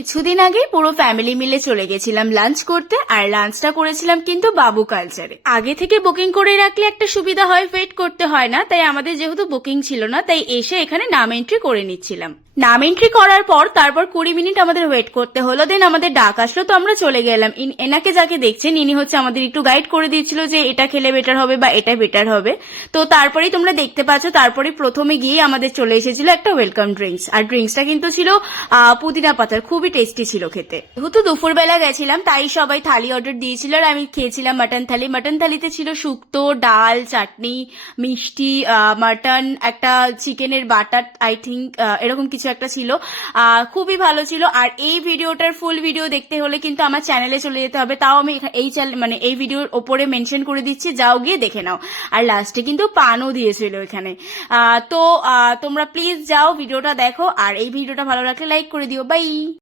কিছুদিন আগে পুরো ফ্যামিলি মিলে চলে গেছিলাম লাঞ্চ করতে, আর লাঞ্চটা করেছিলাম কিন্তু বাবু কালচারে। আগে থেকে বুকিং করে রাখলে একটা সুবিধা হয়, ওয়েট করতে হয় না। তাই আমাদের যেহেতু বুকিং ছিল না, তাই এসে এখানে নাম এন্ট্রি করে নিচ্ছিলাম। নাম এন্ট্রি করার পর তারপর 20 মিনিট আমাদের ওয়েট করতে হলো। দেন আমাদের ডাক আসলো, তো আমরা চলে গেলাম। এনাকে যাকে দেখছেন, ইনি হচ্ছে আমাদের একটু গাইড করে দিয়েছিল যে এটা খেলে বেটার হবে বা এটা বেটার হবে। তো তারপরেই তোমরা দেখতে পাচ্ছ, তারপরে প্রথমে গিয়ে আমাদের চলে এসেছিল একটা ওয়েলকাম ড্রিঙ্কস। আর ড্রিঙ্কসটা কিন্তু ছিল পুদিনা পাতার, খুবই টেস্টি ছিল খেতে। যেহেতু দুপুরবেলা গেছিলাম, তাই সবাই থালি অর্ডার দিয়েছিল, আর আমি খেয়েছিলাম মাটন থালি। মাটন থালিতে ছিল শুক্তো, ডাল, চাটনি, মিষ্টি, মাটন, একটা চিকেনের বাটার আই থিঙ্ক, এরকম কিছু একটা ছিল। খুবই ভালো ছিল। আর এই ভিডিওটার ফুল ভিডিও দেখতে হলে কিন্তু আমার চ্যানেলে চলে যেতে হবে। তাও আমি এই মানে এই ভিডিওর ওপরে মেনশন করে দিচ্ছি, যাও গিয়ে দেখে নাও। আর লাস্টে কিন্তু পানও দিয়েছিল এখানে। তো তোমরা প্লিজ যাও, ভিডিওটা দেখো, আর এই ভিডিওটা ভালো লাগলে লাইক করে দিও। বাই।